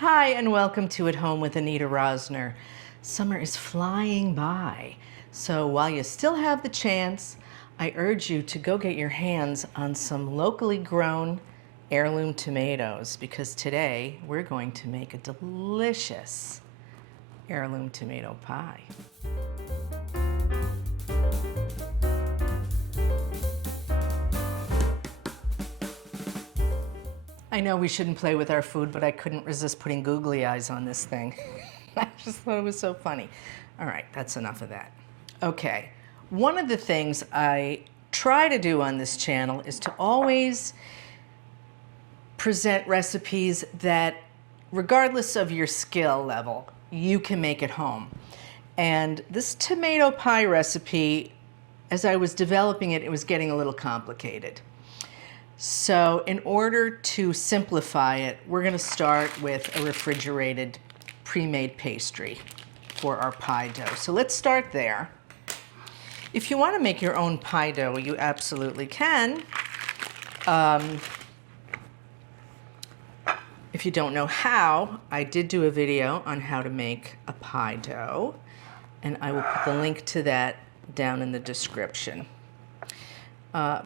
Hi, and welcome to At Home with Anita Rosner. Summer is flying by, so while you still have the chance, I urge you to go get your hands on some locally grown heirloom tomatoes, because today we're going to make a delicious heirloom tomato pie. I know we shouldn't play with our food, but I couldn't resist putting googly eyes on this thing. I just thought it was so funny. All right, that's enough of that. Okay, one of the things I try to do on this channel is to always present recipes that, regardless of your skill level, you can make at home. And this tomato pie recipe, as I was developing it, it was getting a little complicated. So in order to simplify it, we're going to start with a refrigerated pre-made pastry for our pie dough. So let's start there. If you want to make your own pie dough, you absolutely can. If you don't know how, I did do a video on how to make a pie dough, and I will put the link to that down in the description.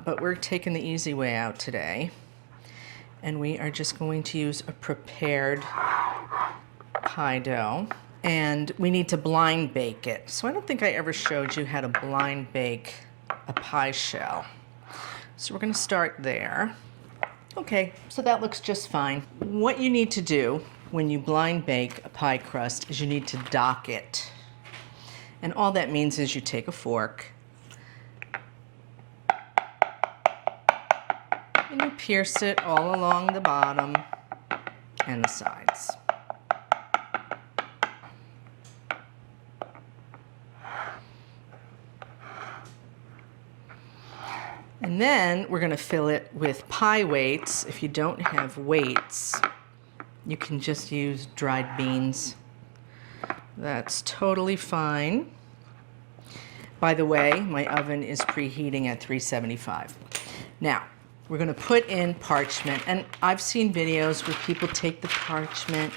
But we're taking the easy way out today, and we are just going to use a prepared pie dough, and we need to blind bake it. So I don't think I ever showed you how to blind bake a pie shell. So we're going to start there. Okay, so that looks just fine. What you need to do when you blind bake a pie crust is you need to dock it. And all that means is you take a fork and you pierce it all along the bottom and the sides. And then we're going to fill it with pie weights. If you don't have weights, you can just use dried beans. That's totally fine. By the way, my oven is preheating at 375. Now, we're going to put in parchment, and I've seen videos where people take the parchment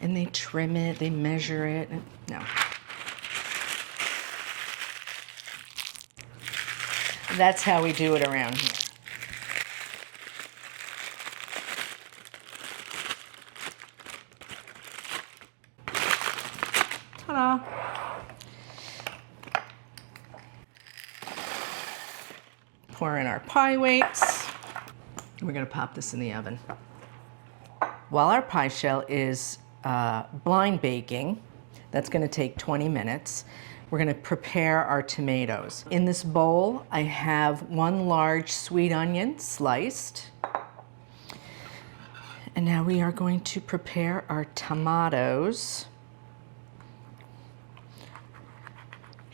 and they trim it, they measure it. No. That's how we do it around here. Ta-da! Pour in our pie weights. We're going to pop this in the oven. While our pie shell is blind baking, that's going to take 20 minutes, we're going to prepare our tomatoes. In this bowl, I have 1 large sweet onion sliced. And now we are going to prepare our tomatoes.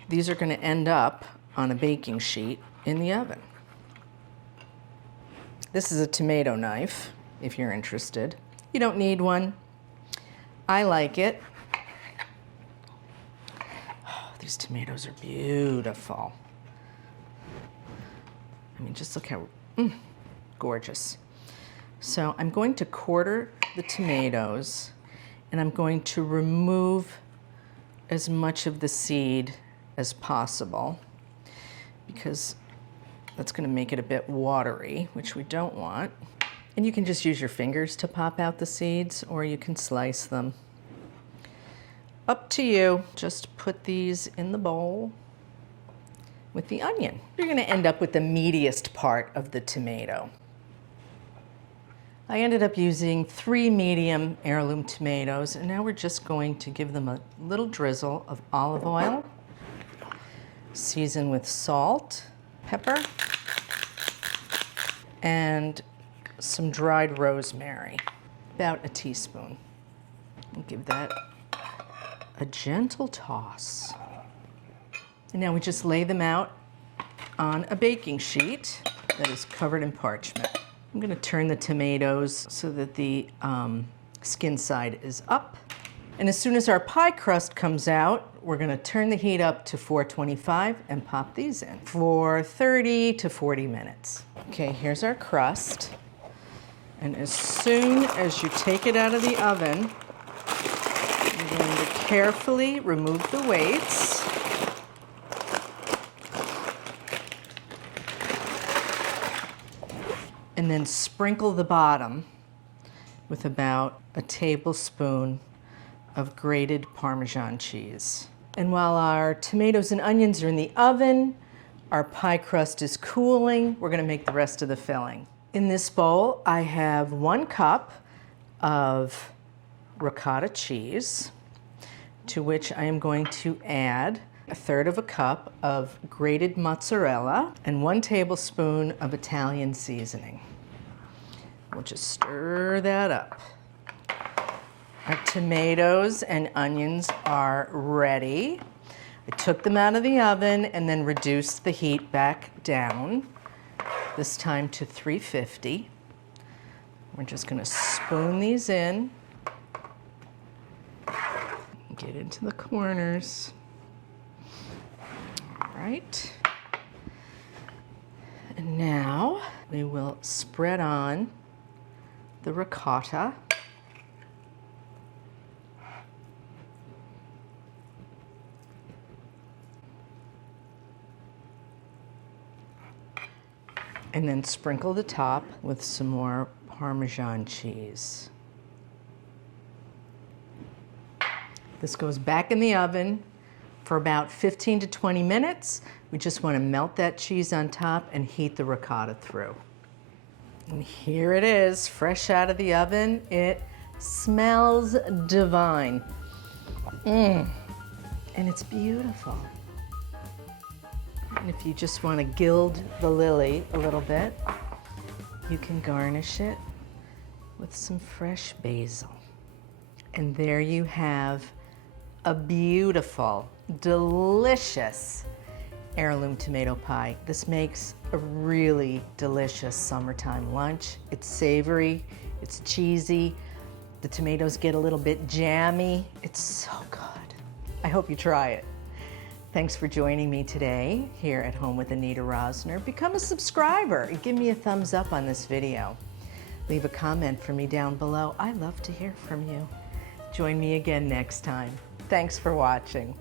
These are going to end up on a baking sheet in the oven. This is a tomato knife, if you're interested. You don't need one. I like it. Oh, these tomatoes are beautiful. I mean, just look how gorgeous. So I'm going to quarter the tomatoes, and I'm going to remove as much of the seed as possible, because that's going to make it a bit watery, which we don't want. And you can just use your fingers to pop out the seeds, or you can slice them. Up to you. Just put these in the bowl with the onion. You're going to end up with the meatiest part of the tomato. I ended up using 3 medium heirloom tomatoes, and now we're just going to give them a little drizzle of olive oil, season with salt, pepper, and some dried rosemary, about a teaspoon. We'll give that a gentle toss. And now we just lay them out on a baking sheet that is covered in parchment. I'm going to turn the tomatoes so that the skin side is up. And as soon as our pie crust comes out, we're going to turn the heat up to 425 and pop these in for 30 to 40 minutes. Okay, here's our crust. And as soon as you take it out of the oven, you're going to carefully remove the weights. And then sprinkle the bottom with about a tablespoon of grated Parmesan cheese. And while our tomatoes and onions are in the oven, our pie crust is cooling, we're gonna make the rest of the filling. In this bowl, I have 1 cup of ricotta cheese, to which I am going to add 1/3 cup of grated mozzarella and 1 tablespoon of Italian seasoning. We'll just stir that up. Our tomatoes and onions are ready. I took them out of the oven and then reduced the heat back down, this time to 350. We're just gonna spoon these in, get into the corners. All right. And now we will spread on the ricotta. And then sprinkle the top with some more Parmesan cheese. This goes back in the oven for about 15 to 20 minutes. We just want to melt that cheese on top and heat the ricotta through. And here it is, fresh out of the oven. It smells divine. And it's beautiful. And if you just want to gild the lily a little bit, you can garnish it with some fresh basil. And there you have a beautiful, delicious heirloom tomato pie. This makes a really delicious summertime lunch. It's savory, it's cheesy, the tomatoes get a little bit jammy. It's so good. I hope you try it. Thanks for joining me today here at Home with Anita Rosner. Become a subscriber and give me a thumbs up on this video. Leave a comment for me down below. I love to hear from you. Join me again next time. Thanks for watching.